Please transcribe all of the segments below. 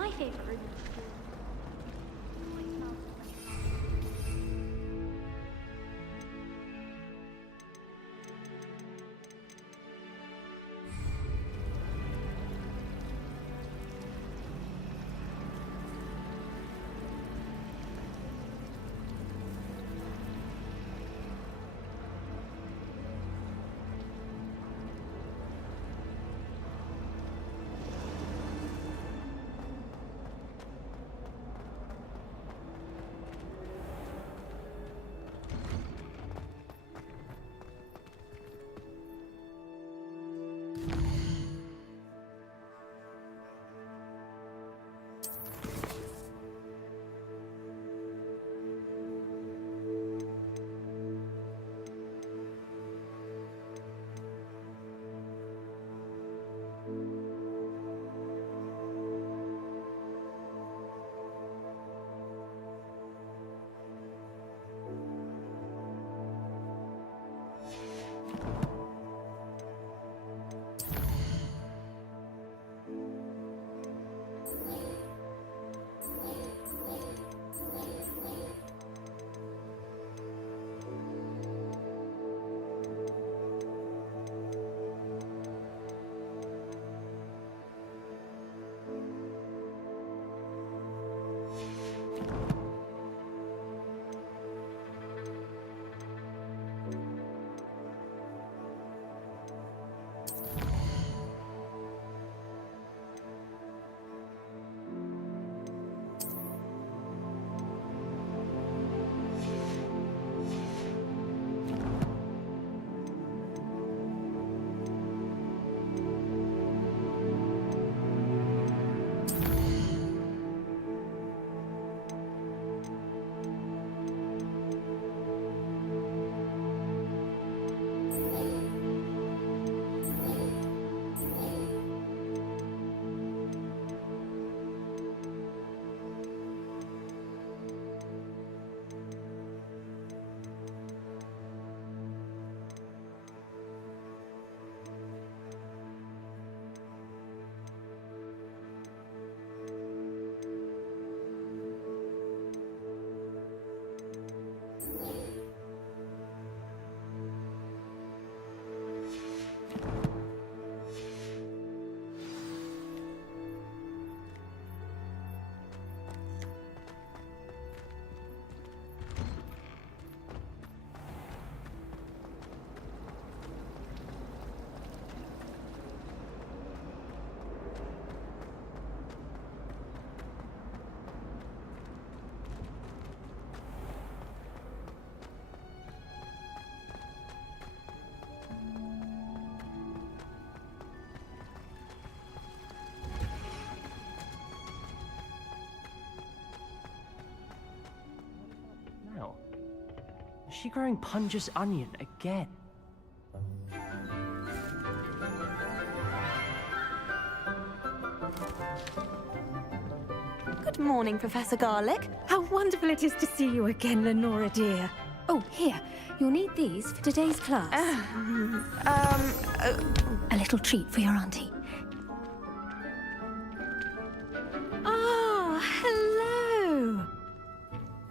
My favorite room is the pool. It always smells so fresh. Is she growing Punja's onion again? Good morning, Professor Garlic. How wonderful it is to see you again, Lenora dear. Oh, here. You'll need these for today's class. A little treat for your auntie. Ah, hello.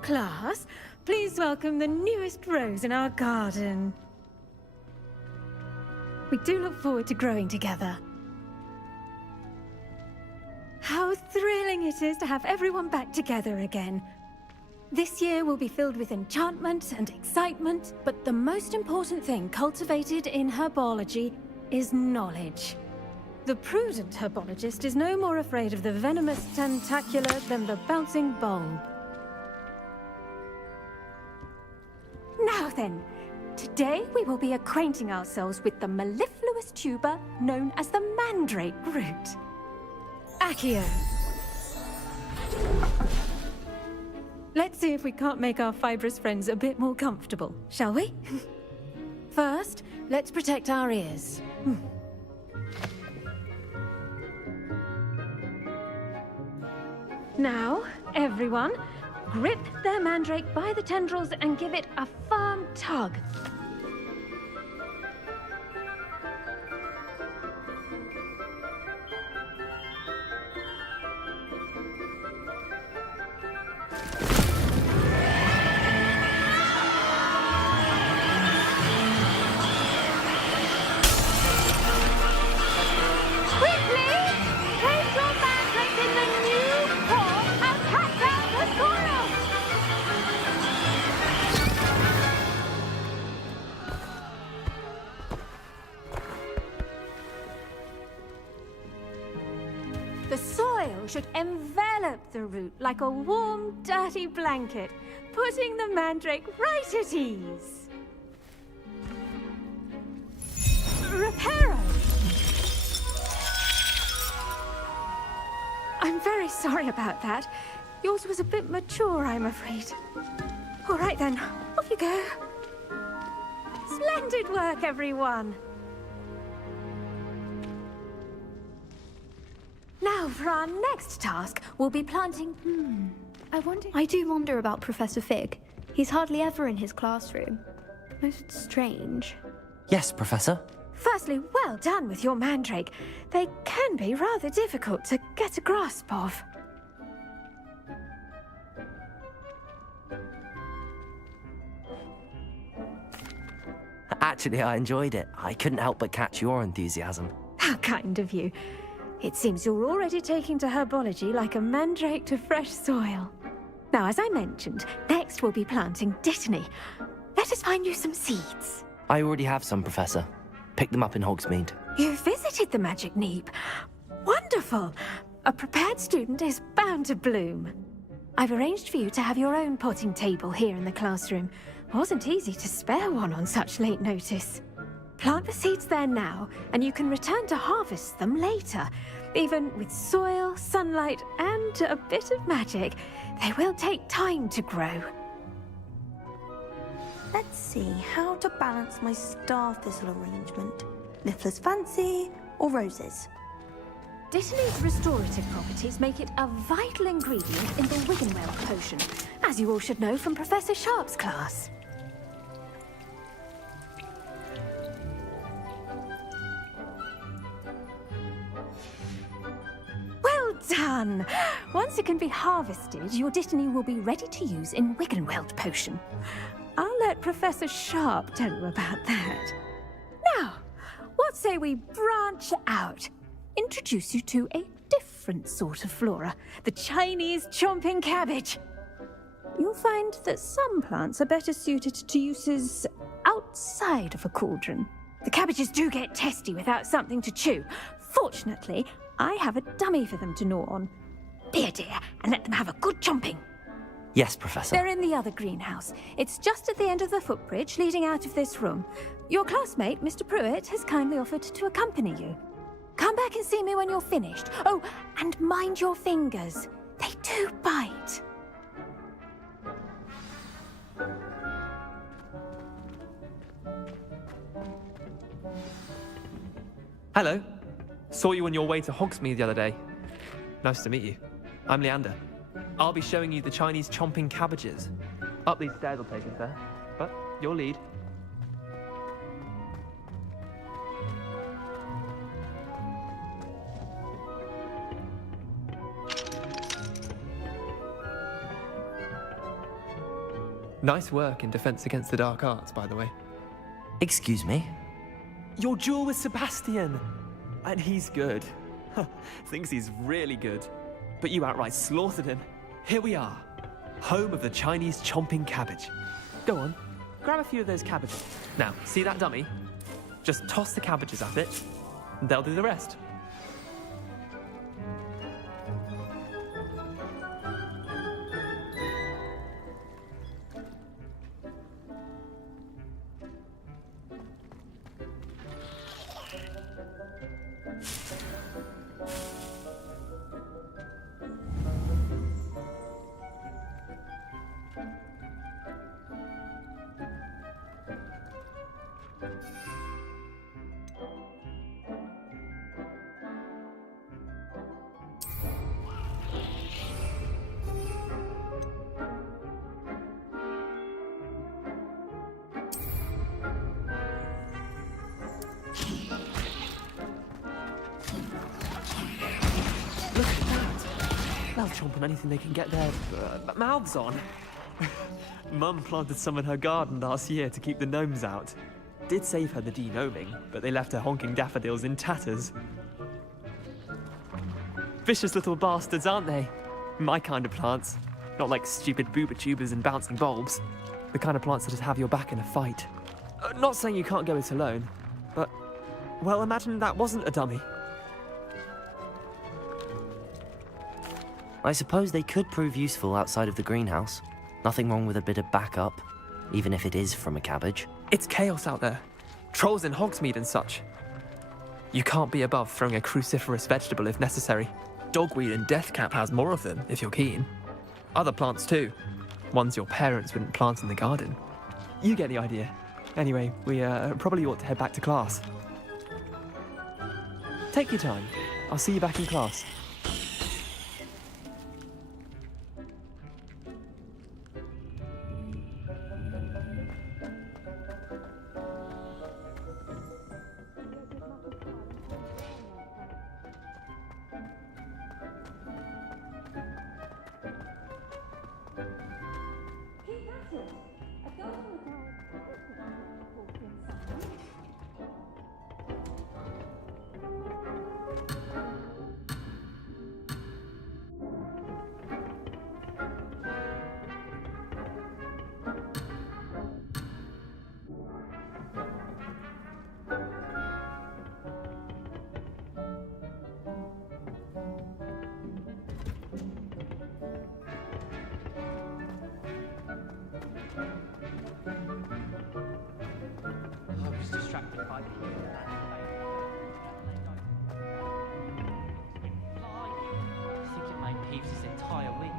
Class, please welcome the newest rose in our garden. We do look forward to growing together. How thrilling it is to have everyone back together again. This year will be filled with enchantment and excitement, but the most important thing cultivated in herbology is knowledge. The prudent herbologist is no more afraid of the venomous tentacular than the bouncing bulb. Now then, today we will be acquainting ourselves with the mellifluous tuber known as the mandrake root. Accio. Let's see if we can't make our fibrous friends a bit more comfortable, shall we? First, let's protect our ears. Now, everyone, grip their mandrake by the tendrils and give it a firm tug. Quickly! Place your mandrake in the new pot and catch out the soil! The soil should envelop the root like a warm, dirty blanket, putting the mandrake right at ease. Reparo! I'm very sorry about that. Yours was a bit mature, I'm afraid. All right then, off you go. Splendid work, everyone! Now, for our next task, we'll be planting... I do wonder about Professor Fig. He's hardly ever in his classroom. Most strange. Yes, Professor. Firstly, well done with your mandrake. They can be rather difficult to get a grasp of. Actually, I enjoyed it. I couldn't help but catch your enthusiasm. How kind of you. It seems you're already taking to herbology like a mandrake to fresh soil. Now, as I mentioned, next we'll be planting Dittany. Let us find you some seeds. I already have some, Professor. Picked them up in Hogsmeade. You visited the Magic Neep. Wonderful! A prepared student is bound to bloom. I've arranged for you to have your own potting table here in the classroom. Wasn't easy to spare one on such late notice. Plant the seeds there now, and you can return to harvest them later. Even with soil, sunlight, and a bit of magic, they will take time to grow. Let's see how to balance my star thistle arrangement. Niffler's fancy or roses? Dittany's restorative properties make it a vital ingredient in the Wiggenweld potion, as you all should know from Professor Sharp's class. Well done! Once it can be harvested, your Dittany will be ready to use in Wiggenweld potion. I'll let Professor Sharp tell you about that. Now, what say we branch out? Introduce you to a different sort of flora, the Chinese chomping cabbage. You'll find that some plants are better suited to uses outside of a cauldron. The cabbages do get testy without something to chew. Fortunately, I have a dummy for them to gnaw on. Be a dear and let them have a good chomping. Yes, Professor. They're in the other greenhouse. It's just at the end of the footbridge leading out of this room. Your classmate, Mr. Pruitt, has kindly offered to accompany you. Come back and see me when you're finished. Oh, and mind your fingers. They do bite. Hello. Saw you on your way to Hogsmeade the other day. Nice to meet you. I'm Leander. I'll be showing you the Chinese chomping cabbages. Up these stairs will take us there, but your lead. Nice work in Defense Against the Dark Arts, by the way. Excuse me? Your duel with Sebastian! And he's good. Thinks he's really good. But you outright slaughtered him. Here we are. Home of the Chinese chomping cabbage. Go on, grab a few of those cabbages. Now, see that dummy? Just toss the cabbages at it, and they'll do the rest. love chomping anything they can get their mouths on. Mum planted some in her garden last year to keep the gnomes out. Did save her the de-gnoming, but they left her honking daffodils in tatters. Vicious little bastards, aren't they? My kind of plants. Not like stupid booba tubers and bouncing bulbs. The kind of plants that just have your back in a fight. Not saying you can't go it alone, but, well, imagine that wasn't a dummy. I suppose they could prove useful outside of the greenhouse. Nothing wrong with a bit of backup, even if it is from a cabbage. It's chaos out there. Trolls in Hogsmeade and such. You can't be above throwing a cruciferous vegetable if necessary. Dogweed and deathcap has more of them, if you're keen. Other plants too. Ones your parents wouldn't plant in the garden. You get the idea. Anyway, we probably ought to head back to class. Take your time. I'll see you back in class. I was distracted by the... I think it made Peeves' entire week.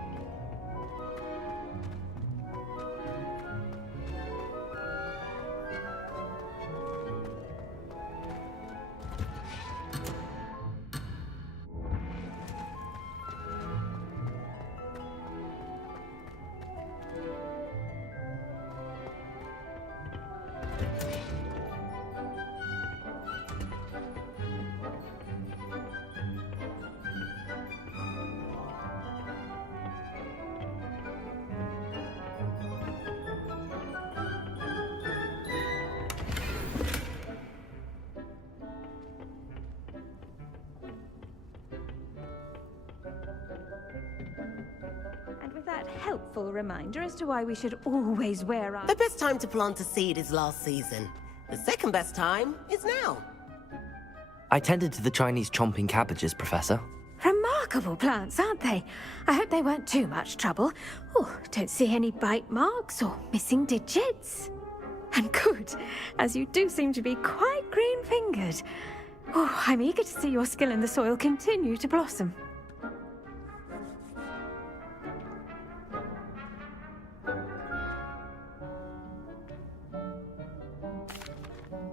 And with that helpful reminder as to why we should always wear our... The best time to plant a seed is last season. The second best time is now. I tended to the Chinese chomping cabbages, Professor. Remarkable plants, aren't they? I hope they weren't too much trouble. Oh, don't see any bite marks or missing digits. And good, as you do seem to be quite green-fingered. Oh, I'm eager to see your skill in the soil continue to blossom.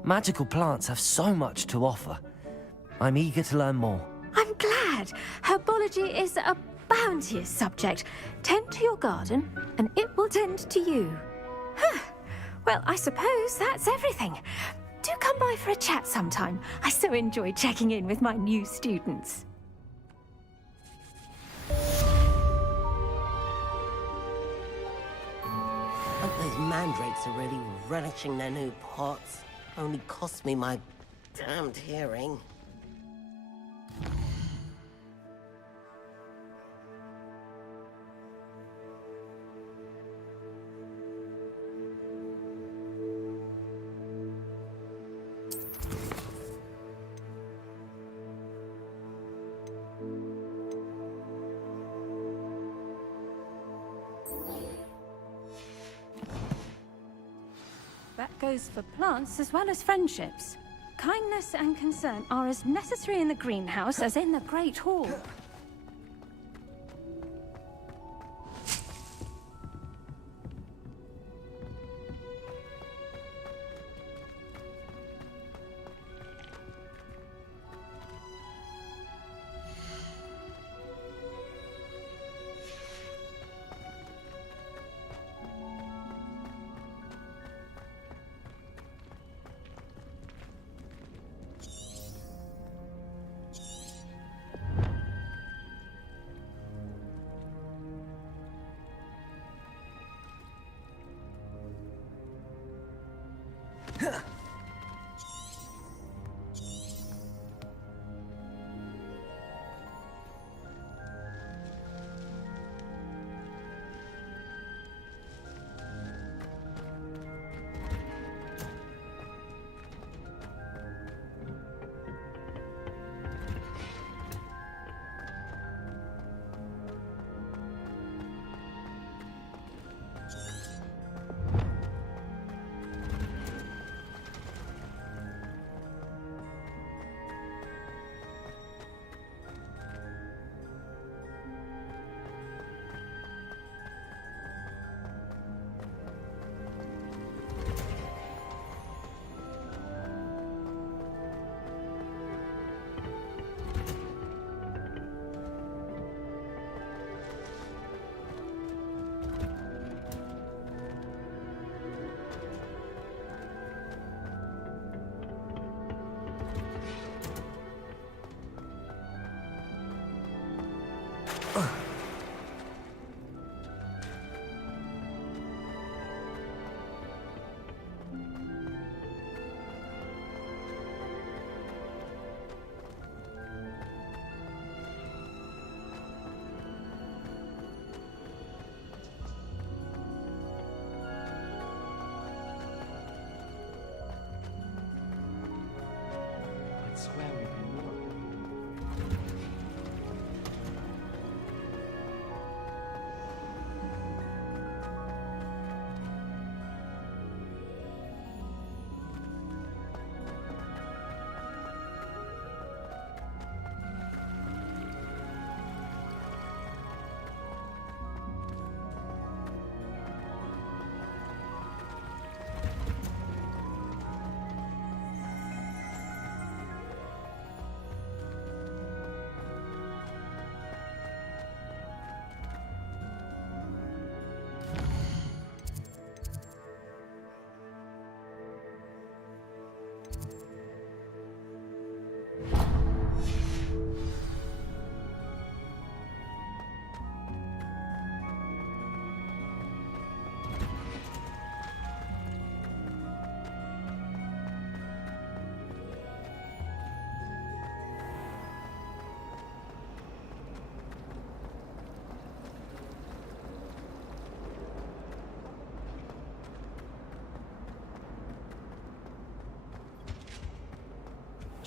Magical plants have so much to offer. I'm eager to learn more. I'm glad. Herbology is a bounteous subject. Tend to your garden, and it will tend to you. Huh. Well, I suppose that's everything. Do come by for a chat sometime. I so enjoy checking in with my new students. Hope those mandrakes are really relishing their new pots. Only cost me my damned hearing. That goes for plants as well as friendships. Kindness and concern are as necessary in the greenhouse as in the Great Hall.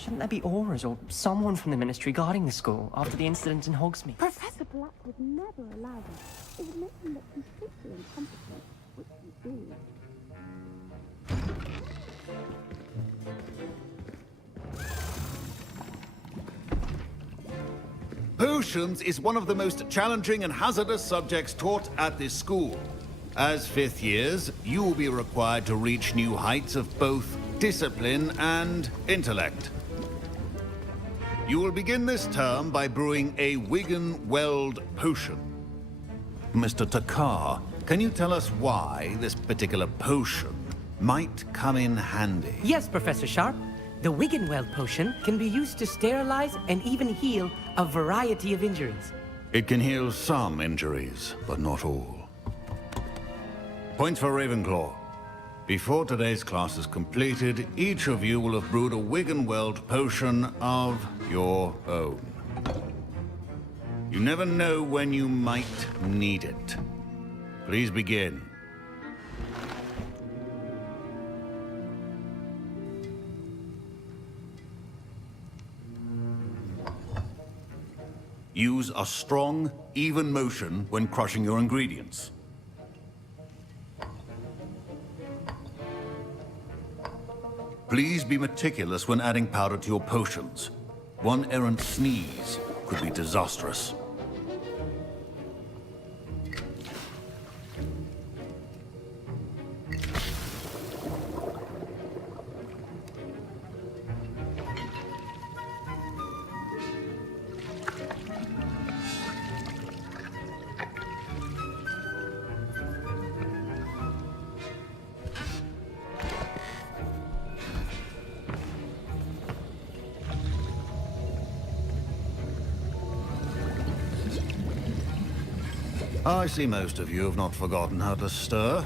Shouldn't there be auras or someone from the Ministry guarding the school after the incident in Hogsmeade? Professor Black would never allow this. It would make him look completely incompetent, which he is. Potions is one of the most challenging and hazardous subjects taught at this school. As fifth years, you will be required to reach new heights of both discipline and intellect. You will begin this term by brewing a Wiggenweld potion. Mr. Takar, can you tell us why this particular potion might come in handy? Yes, Professor Sharp. The Wiggenweld potion can be used to sterilize and even heal a variety of injuries. It can heal some injuries, but not all. Points for Ravenclaw. Before today's class is completed, each of you will have brewed a Wiggenweld potion of your own. You never know when you might need it. Please begin. Use a strong, even motion when crushing your ingredients. Please be meticulous when adding powder to your potions. One errant sneeze could be disastrous. I see most of you have not forgotten how to stir.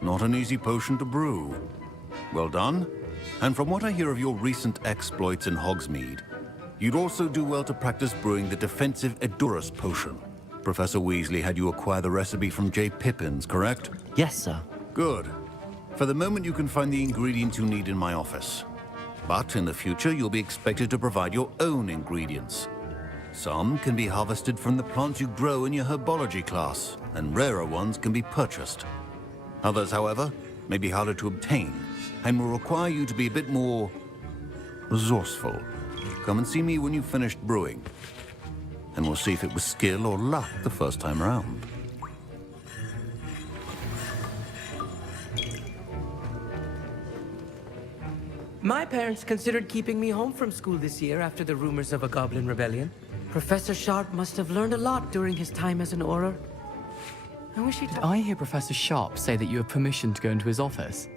Not an easy potion to brew. Well done. And from what I hear of your recent exploits in Hogsmeade, you'd also do well to practice brewing the defensive Edurus potion. Professor Weasley had you acquire the recipe from J. Pippins, correct? Yes, sir. Good. For the moment, you can find the ingredients you need in my office. But in the future, you'll be expected to provide your own ingredients. Some can be harvested from the plants you grow in your herbology class, and rarer ones can be purchased. Others, however, may be harder to obtain, and will require you to be a bit more resourceful. Come and see me when you've finished brewing, and we'll see if it was skill or luck the first time around. My parents considered keeping me home from school this year after the rumors of a goblin rebellion. Professor Sharp must have learned a lot during his time as an Auror. I wish he'd... Did I hear Professor Sharp say that you have permission to go into his office?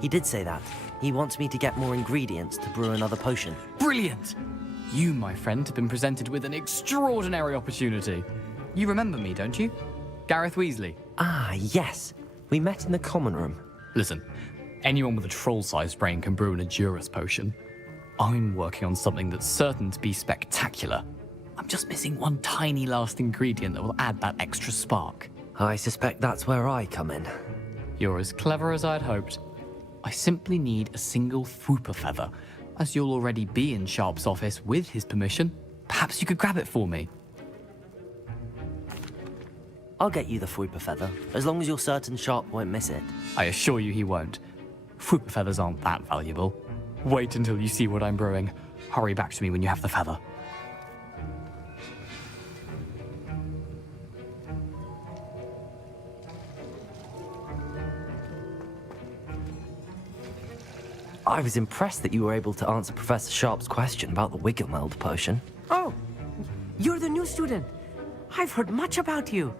He did say that. He wants me to get more ingredients to brew another potion. Brilliant! You, my friend, have been presented with an extraordinary opportunity. You remember me, don't you? Gareth Weasley. Ah, yes. We met in the common room. Listen, anyone with a troll-sized brain can brew an Edurus potion. I'm working on something that's certain to be spectacular. I'm just missing one tiny last ingredient that will add that extra spark. I suspect that's where I come in. You're as clever as I'd hoped. I simply need a single Fwooper feather. As you'll already be in Sharp's office with his permission, perhaps you could grab it for me. I'll get you the Fwooper feather, as long as you're certain Sharp won't miss it. I assure you he won't. Fwooper feathers aren't that valuable. Wait until you see what I'm brewing. Hurry back to me when you have the feather. I was impressed that you were able to answer Professor Sharp's question about the Wiggenweld potion. Oh, you're the new student. I've heard much about you.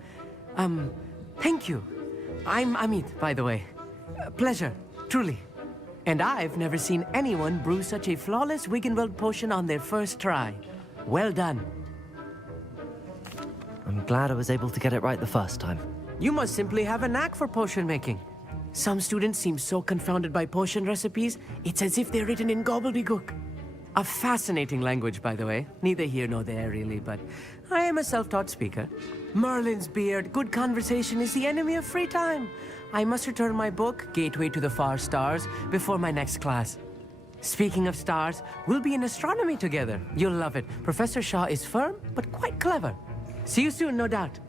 Thank you. I'm Amit, by the way. Pleasure, truly. And I've never seen anyone brew such a flawless Wiggenweld potion on their first try. Well done. I'm glad I was able to get it right the first time. You must simply have a knack for potion making. Some students seem so confounded by potion recipes, it's as if they're written in gobbledygook. A fascinating language, by the way. Neither here nor there, really, but I am a self-taught speaker. Merlin's beard, good conversation is the enemy of free time. I must return my book, Gateway to the Far Stars, before my next class. Speaking of stars, we'll be in astronomy together. You'll love it. Professor Shaw is firm, but quite clever. See you soon, no doubt.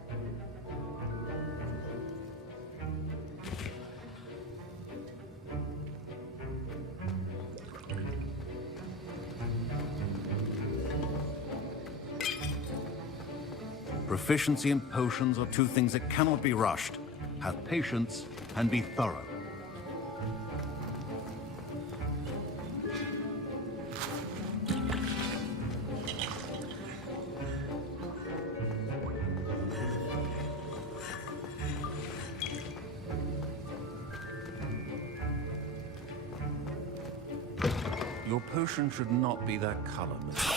Proficiency and potions are two things that cannot be rushed. Have patience and be thorough. Your potion should not be that color, Mr.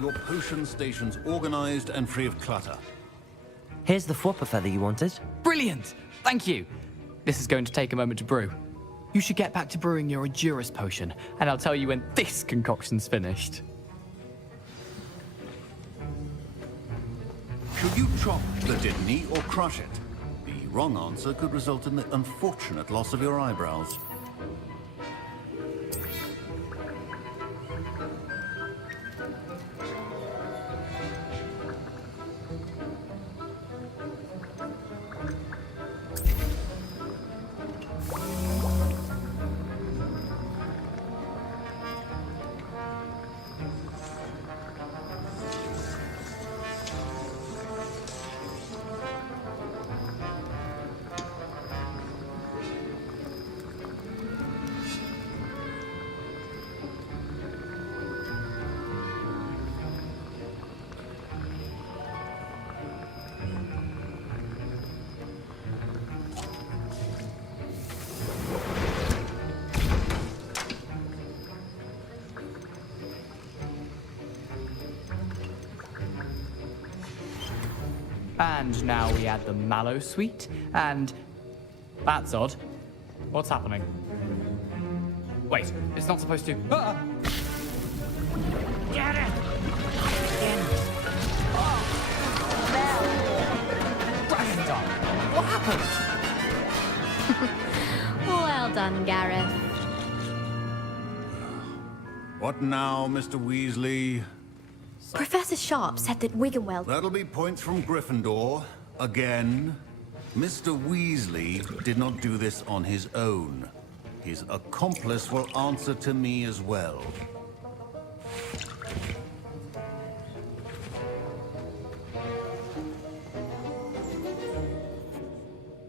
Your potion stations organized and free of clutter. Here's the Fwopper feather you wanted. Brilliant! Thank you! This is going to take a moment to brew. You should get back to brewing your Adurus potion, and I'll tell you when this concoction's finished. Should you chop the Duniya or crush it? The wrong answer could result in the unfortunate loss of your eyebrows. And now we add the mallow sweet, and... That's odd. What's happening? Wait, it's not supposed to... Ah! Get it! Get it! Oh! Rasta! What happened? Well done, Gareth. What now, Mr. Weasley? Professor Sharp said that Wiggenweld... That'll be points from Gryffindor. Again. Mr. Weasley did not do this on his own. His accomplice will answer to me as well.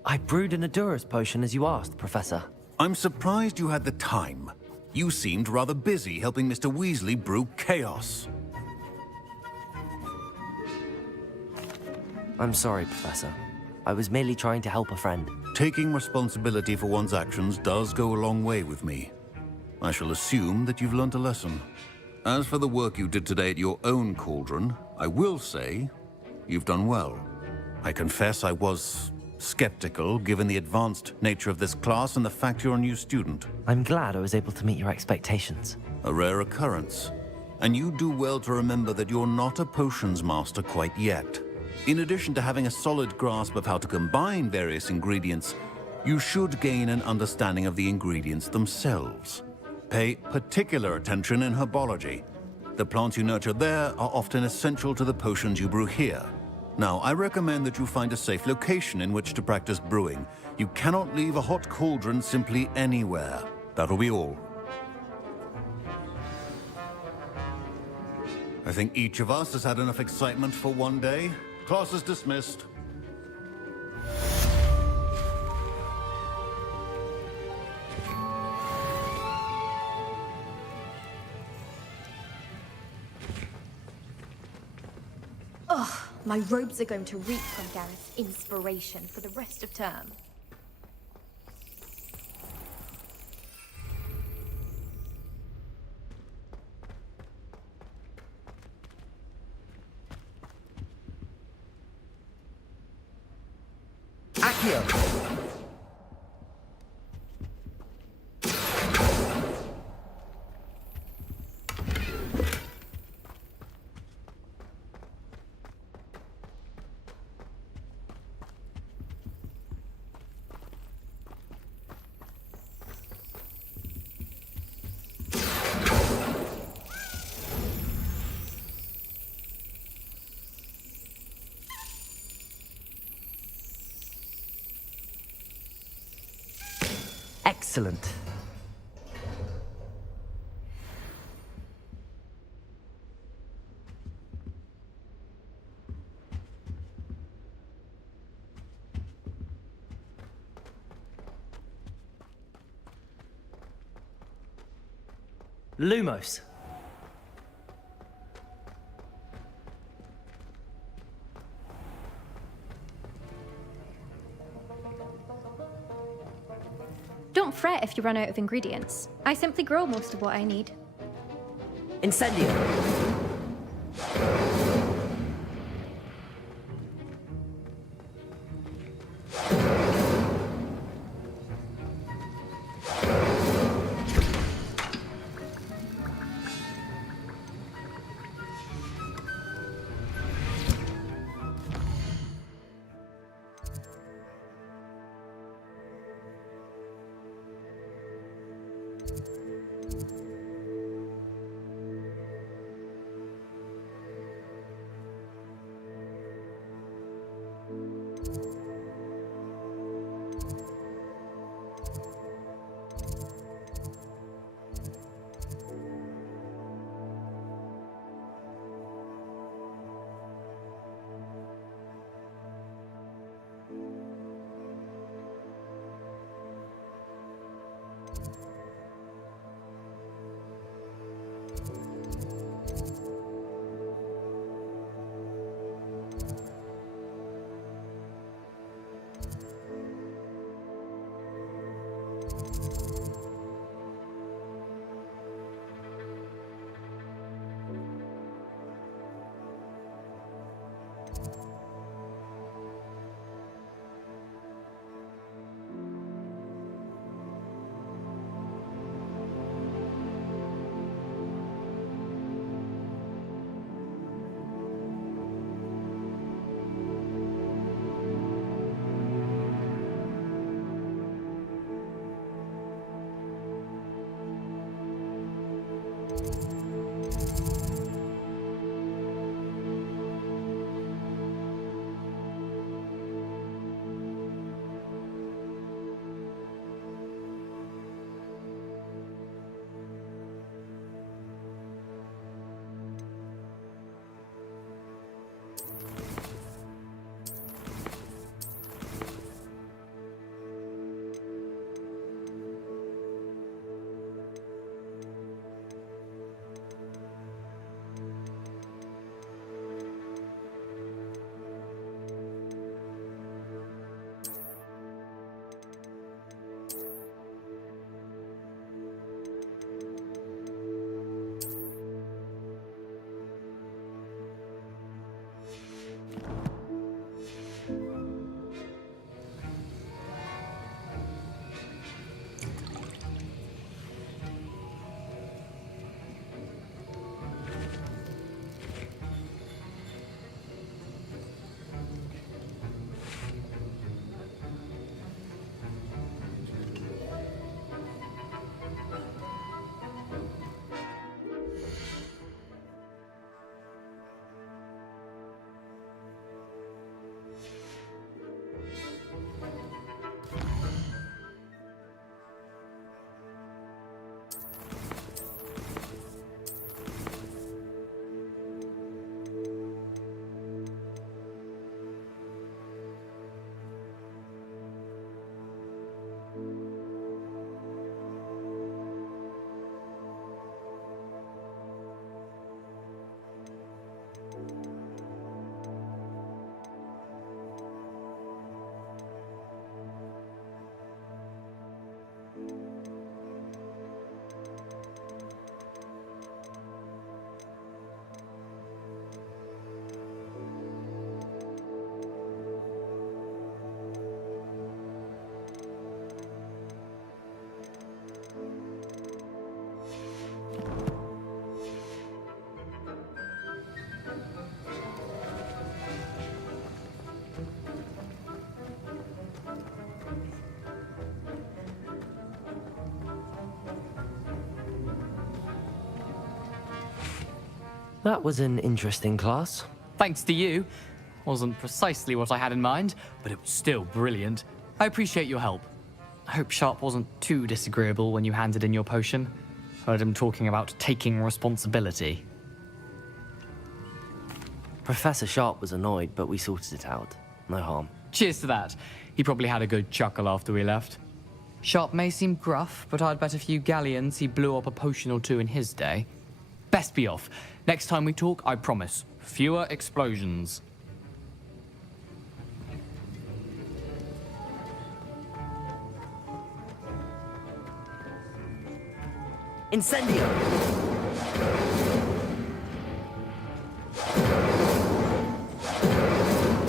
I brewed an Adurus potion as you asked, Professor. I'm surprised you had the time. You seemed rather busy helping Mr. Weasley brew chaos. I'm sorry, Professor. I was merely trying to help a friend. Taking responsibility for one's actions does go a long way with me. I shall assume that you've learnt a lesson. As for the work you did today at your own cauldron, I will say you've done well. I confess I was skeptical, given the advanced nature of this class and the fact you're a new student. I'm glad I was able to meet your expectations. A rare occurrence. And you do well to remember that you're not a potions master quite yet. In addition to having a solid grasp of how to combine various ingredients, you should gain an understanding of the ingredients themselves. Pay particular attention in herbology. The plants you nurture there are often essential to the potions you brew here. Now, I recommend that you find a safe location in which to practice brewing. You cannot leave a hot cauldron simply anywhere. That'll be all. I think each of us has had enough excitement for one day. Class is dismissed. Ugh, my robes are going to reek from Gareth's inspiration for the rest of term. here. Excellent. Lumos. Don't fret if you run out of ingredients. I simply grow most of what I need. Incendio. That was an interesting class. Thanks to you. Wasn't precisely what I had in mind, but it was still brilliant. I appreciate your help. I hope Sharp wasn't too disagreeable when you handed in your potion. Heard him talking about taking responsibility. Professor Sharp was annoyed, but we sorted it out. No harm. Cheers to that. He probably had a good chuckle after we left. Sharp may seem gruff, but I'd bet a few galleons he blew up a potion or two in his day. Best be off. Next time we talk, I promise, fewer explosions. Incendio!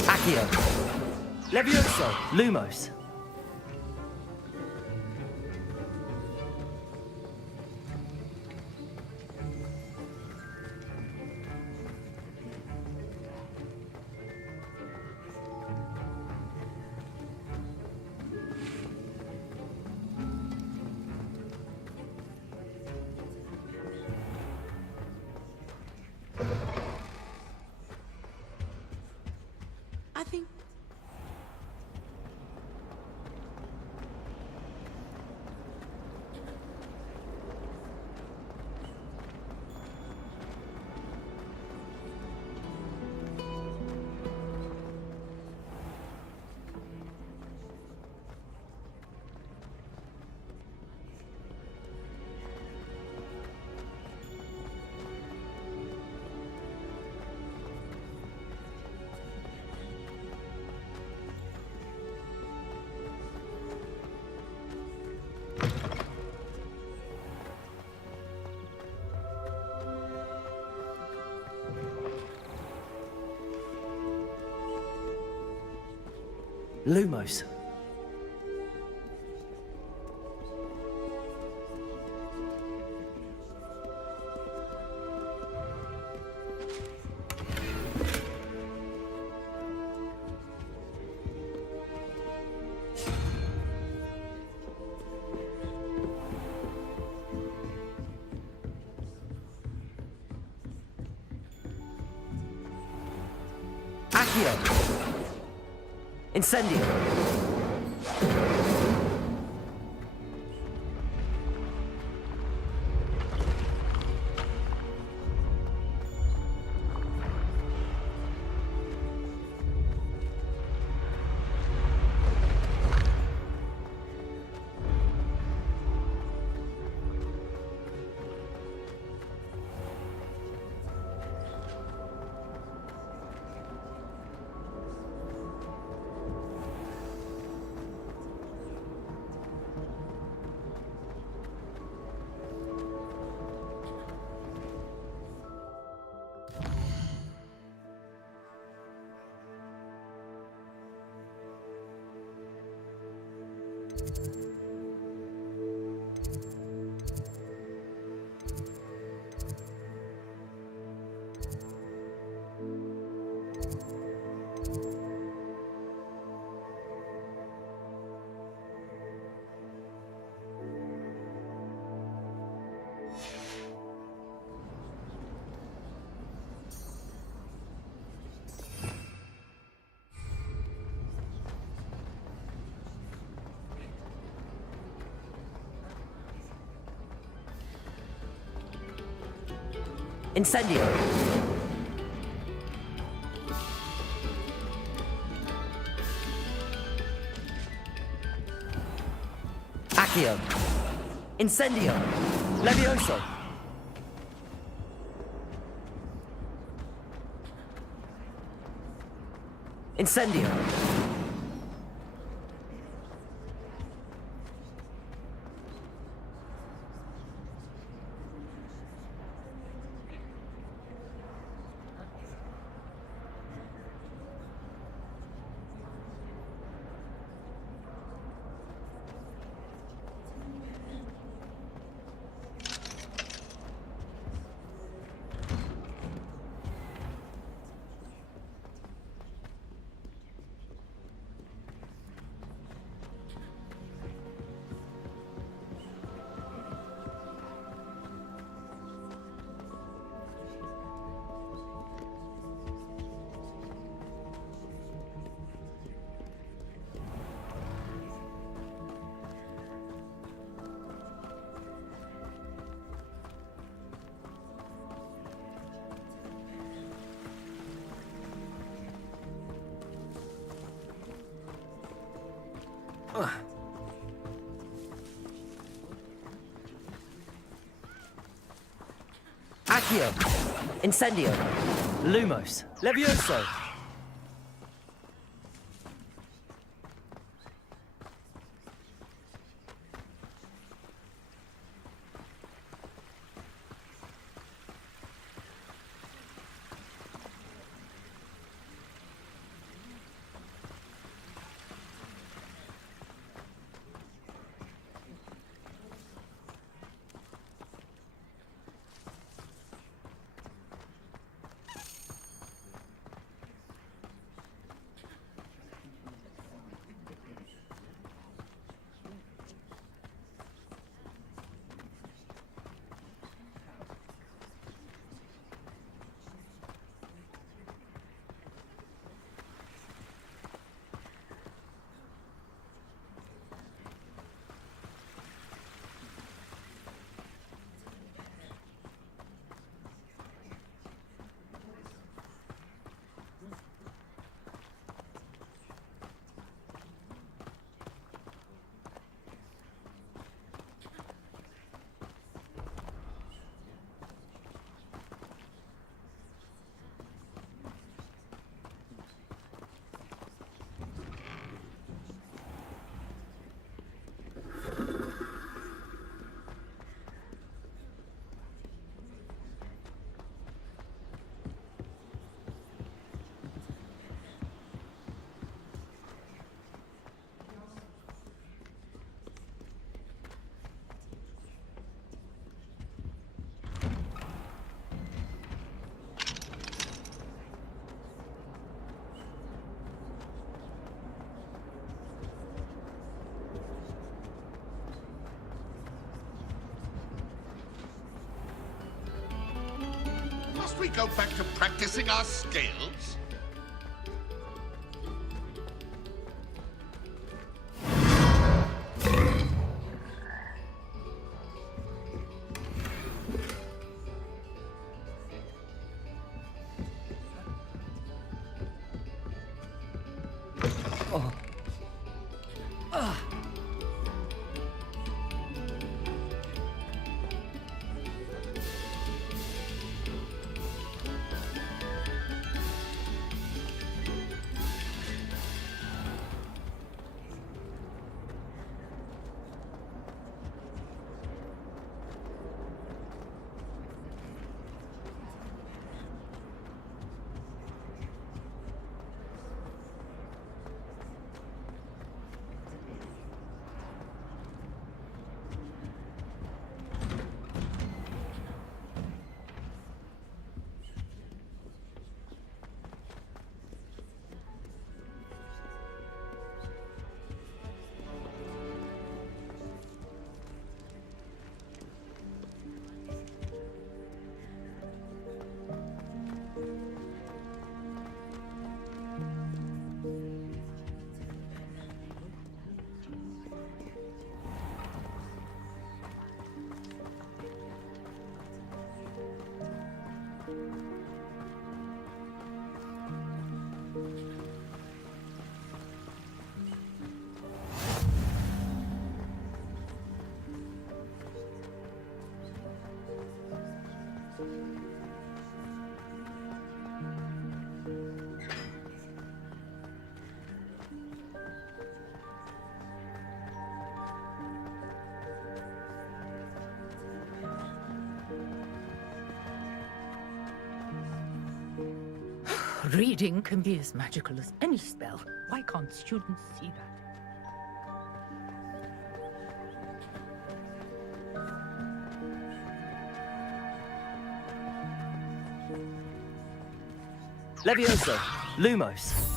Accio! Levioso! Lumos! I think... Lumos. Accio! Incendio! Incendio! Accio! Incendio! Levioso! Incendio! Accio! Incendio! Lumos! Levioso! Must we go back to practicing our scales? Reading can be as magical as any spell. Why can't students see that? Levioso! Lumos!